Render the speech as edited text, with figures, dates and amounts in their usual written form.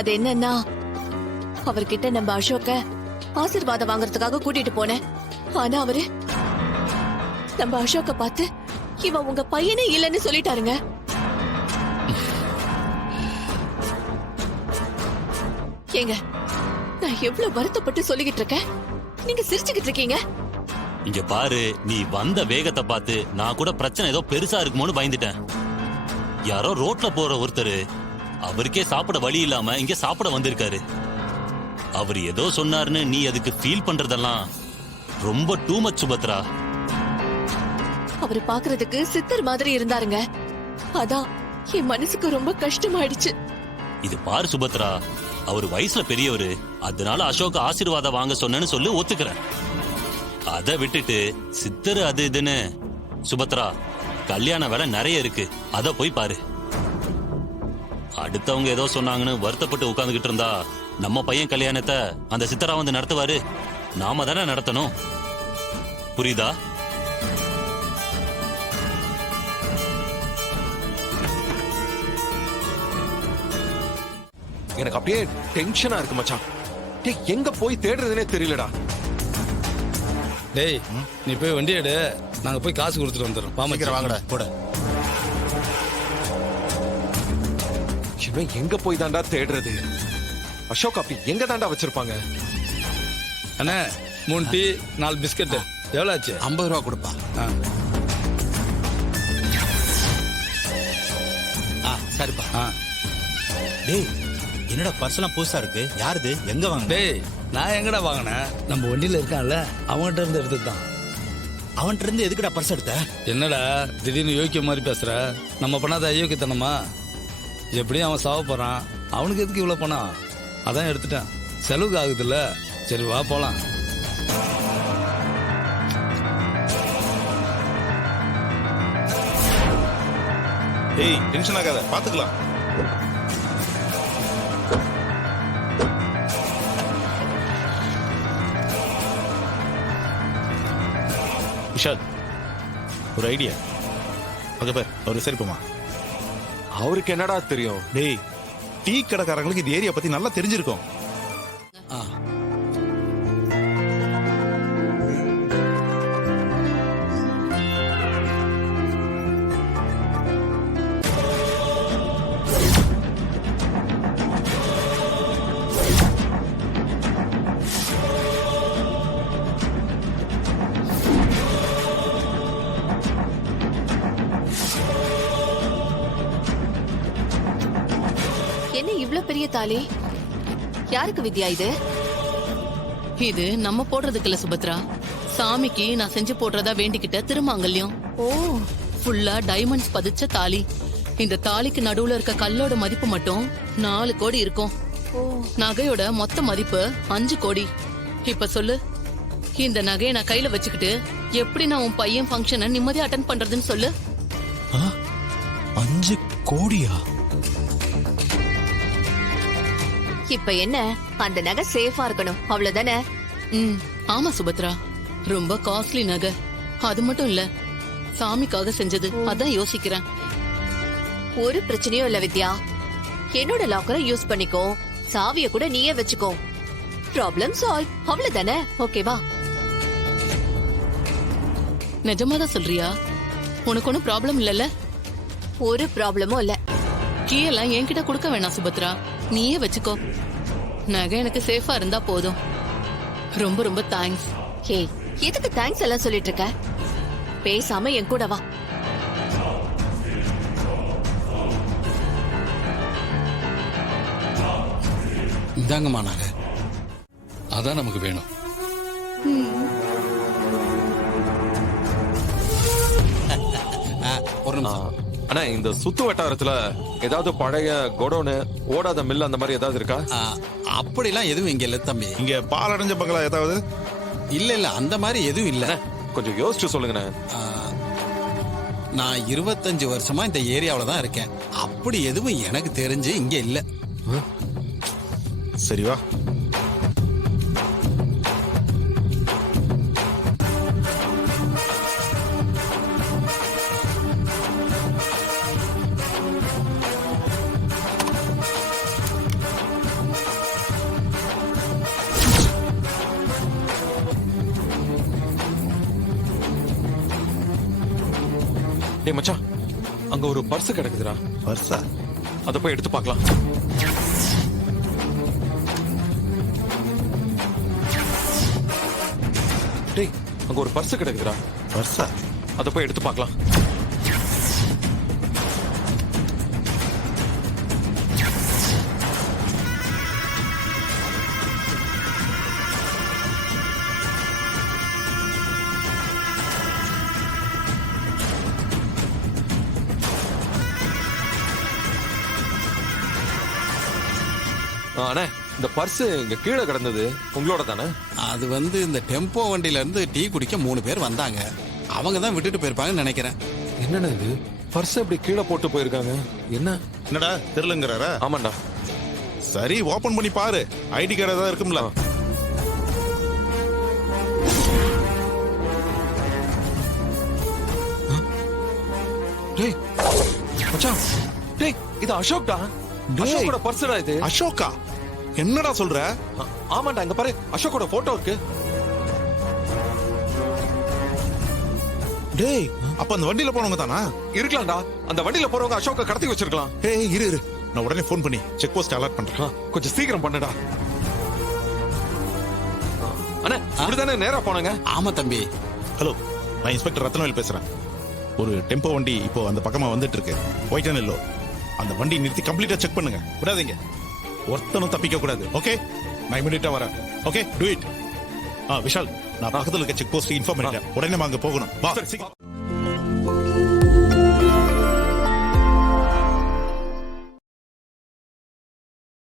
அது என்னன்னா, அவர்கிட்ட நம்ம அசோக்க ஆசீர்வாதம் வாங்குறதுக்காக கூட்டிட்டு போனேன். ஆனா அவரு நம்ம அசோக்க பார்த்து இவன் உங்க பையனே இல்லைன்னு சொல்லிட்டாருங்க. ஏங்க, நான் எவ்வளவு வருத்தப்பட்டு சொல்லிக்கிட்டு இருக்கேன், நீங்க சிரிச்சுக்கிட்டு இருக்கீங்க. இங்க பாரு, நீ வந்த வேகத்தை பார்த்து நான் கூட பிரச்சனை ஏதோ பெருசா இருக்குமோன்னு பயந்துட்டேன். யாரோ ரோட்ல போற ஒருத்தர் அவருக்கே சாப்பிட வழி இல்லாம இங்க சாப்பிட வந்திருக்காரு. அவர் ஏதோ சொன்னாருன்னு நீ அதுக்கு ஃபீல் பண்றதெல்லாம் ரொம்ப டூ மச் சுபத்ரா. அவரு பாக்குறதுக்கு சித்தர் மாதிரி இருந்தாருங்க. அதான் என் மனசுக்கு ரொம்ப கஷ்டமாயிடுச்சு. இது பாரு சுபத்ரா, அவர் வயசுல பெரியவரு, அதனால அசோக் ஆசீர்வாதம் வாங்க சொன்னேன்னு சொல்லி ஒத்துக்கிறேன். அதை விட்டுட்டு சித்தர் அது இதுன்னு. சுபத்ரா, கல்யாண வேலை நிறைய இருக்கு, அத போய் பாரு. அடுத்தவங்க ஏதோ சொன்னாங்கன்னு வருத்தப்பட்டு உட்கார்ந்துகிட்டு இருந்தா நம்ம பையன் கல்யாணத்தை அந்த சித்தரா வந்து நடத்துவாரு? நாம தானே நடத்தணும். புரியுதா? எனக்கு அப்படியே டென்ஷனா இருக்கு மச்சான். டேய், எங்க போய் தேடுறதுனே தெரியலடா. டேய், நீ போய் வண்டி எடு, நாங்க போய் காசு கொடுத்துட்டு வந்துடுறோம். பாமக்கிற வாங்கடா கூட. இவன் எங்க போய் தாண்டா தேடுறது? அசோக் அப்படி எங்க தாண்டா வச்சிருப்பாங்க? அண்ணா, 3 டீ 4 பிஸ்கட் எவ்வளவு ஆச்சு? 50 ரூபா கொடுப்பா. சரிப்பா. டேய், என்னடா பர்சலாம் புதுசா இருக்கு? யாருது? எங்க வாங்க? டேய், நான் எங்கடா வாங்கினேன்? நம்ம வண்டியில இருக்கான்ல, அவன்கிட்ட இருந்து எடுத்துதான். அவன்கிட்ட இருந்து எதுக்குடா பர்ஸ் எடுத்த? என்னடா திடீர்னு யோக்கிய மாதிரி பேசுற? நம்ம பண்ணாத அயோக்கியத்தனமா? எப்படியும் அவன் சாவ போறான், அவனுக்கு எதுக்கு இவ்வளவு பணம்? அதான் எடுத்துட்டேன். செலவுக்கு ஆகுதுல்ல, சரி வா போலாம். ஏய், டென்ஷன் ஆகாத, பாத்துக்கலாம். விஷால், ஒரு ஐடியா. அங்க பார், அவர் சரிப்போமா? அவருக்கு என்னடா தெரியும்? டேய், டீ கடைக்காரங்களுக்கு இந்த ஏரியா பத்தி நல்லா தெரிஞ்சிருக்கும். என்ன இவ்ளோ பெரிய தாலி? யாருக்கு வித்யா இது? இது நம்ம போடுறதுக்கு இல்ல சுபத்ரா, சாமிக்கு நான் செஞ்சு போடுறதா வேண்டிக்கிட்ட திருமாங்கல்யம். ஓ, ஃபுல்லா டைமண்ட்ஸ் பதிச்ச தாலி. இந்த தாலிக்கு நடுவுல இருக்க கல்லோட மதிப்பு மட்டும் 4 கோடி இருக்கும். நகையோட மொத்த மதிப்பு 5 கோடி. இப்ப சொல்லு, இந்த நகையை நான் கையில வச்சுக்கிட்டு எப்படி நான் உன் பையன் ஃபங்க்ஷனை நிம்மதியா அட்டென்ட் பண்றதுன்னு சொல்லு. 5 கோடியா? இப்ப என்ன, அந்த நகை சேஃபா இருக்கணும், அவ்வளவுதானே? ஆமா சுபத்ரா, ரொம்ப காஸ்ட்லி நகை. அது மட்டும் இல்ல, சாமிக்காக செஞ்சது, அதான் யோசிக்கிறேன். ஒரு பிரச்சனையும் இல்ல வித்யா. என்னோட லாக்கரை யூஸ் பண்ணிக்கோ, சாவிய கூட நீயே வச்சுக்கோ. ப்ராப்ளம் சால்வ், அவ்வளவுதானே? ஓகேவா? நிஜமாதான் சொல்றியா? உனக்கு ஒன்னும் ப்ராப்ளம் இல்லல்ல? ஒரு ப்ராப்ளமும் இல்ல. கீழெல்லாம் என்கிட்ட கொடுக்க வேணாம் சுபத்ரா, நீயே வச்சுக்கோ. நகை எனக்கு சேஃபா இருந்தா போதும். ரொம்ப ரொம்ப தேங்க்ஸ். ஹே, எதுக்கு தேங்க்ஸ் எல்லாம் சொல்லிட்டு இருக்க? பேசாம என் கூட வா. இதாங்கம்மா நகை, அதான் நமக்கு வேணும். ஒரு நிமிஷம். ஆனா இந்த சுத்து வட்டாரத்துல ஏதாவது பழைய கோடோனு, ஓடாத மில் அந்த மாதிரி ஏதாவது இருக்கா? அப்படிலாம் எதுவும் இங்க இல்ல தம்பி. இங்க பால் அடைஞ்ச பங்களா ஏதாவது? இல்ல அந்த மாதிரி எதுவும் இல்ல. கொஞ்சம் யோசிச்சு சொல்லுங்கண்ணே. நான் 25 வருஷமா இந்த ஏரியாவில தான் இருக்கேன். அப்படி எதுவும் எனக்கு தெரிஞ்சு இங்க இல்ல. சரி வா. டேய் மச்சான், அங்க ஒரு பர்ஸ் கிடக்குதுடா. பர்ஸா? அத போய் எடுத்து பார்க்கலாம். டேய், அங்க ஒரு பர்ஸ் கிடக்குதுடா. பர்ஸா? அத போய் எடுத்து பார்க்கலாம். அண்ணே, இந்த பர்ஸ் இங்க கீழே கிடந்தது உங்களோட தானே? அது வந்து இந்த டெம்போ வண்டியில இருந்து டீ குடிக்க 3 பேர் வந்தாங்க. அவங்க தான் விட்டுட்டு போயிருப்பாங்கன்னு நினைக்கிறேன். என்னண்ணே இது? பர்ஸ் இப்படி கீழே போட்டு போயிருக்காங்க. என்ன? என்னடா தெரியலங்கிறாரா? ஆமாண்டா. சரி, ஓபன் பண்ணி பாரு. ஐடி கார்டு ஏதாவது இருக்கும்ல? டேய் மச்சான், டேய் இது அசோக்டா. டேய். அசோக்கோட பர்ஸ்டா இது. அசோகா? என்னடா சொல்ற? ஆமாண்டா, இங்க பாரு, அசோக்கோட போட்டோ இருக்கு. டேய், அப்ப அந்த வண்டியில போனவங்க தானா? இருக்கலாம்டா, அந்த வண்டியில போறவங்க அசோக்க கடத்தி வச்சிருக்கலாம். ஏய் இரு இரு, நான் உடனே ஃபோன் பண்ணி செக் போஸ்ட் அலர்ட் பண்றேன். கொஞ்சம் சீக்கிரம் பண்ணுடா. அண்ணா, இப்படிதானே நேரா போனாங்க? ஆமா தம்பி. ஹலோ, நான் இன்ஸ்பெக்டர் ரத்னவேல் பேசுறேன். ஒரு டெம்போ வண்டி இப்போ அந்த பக்கமா வந்துட்டு இருக்கு. White and yellow. அந்த வண்டி நிறுத்தி கம்ப்ளீட்டா செக் பண்ணுங்க. விடாதீங்க, ஒருத்தனும் தப்பிக்க கூடாது. ஓகே, நான் இமிடியேட்டா வரேன். Okay, to it. விஷால், நான் பக்கத்துல இருக்க செக் போஸ்ட் இன்ஃபார்ம் பண்ணிட்டேன். உடனே அங்க போகணும். வா.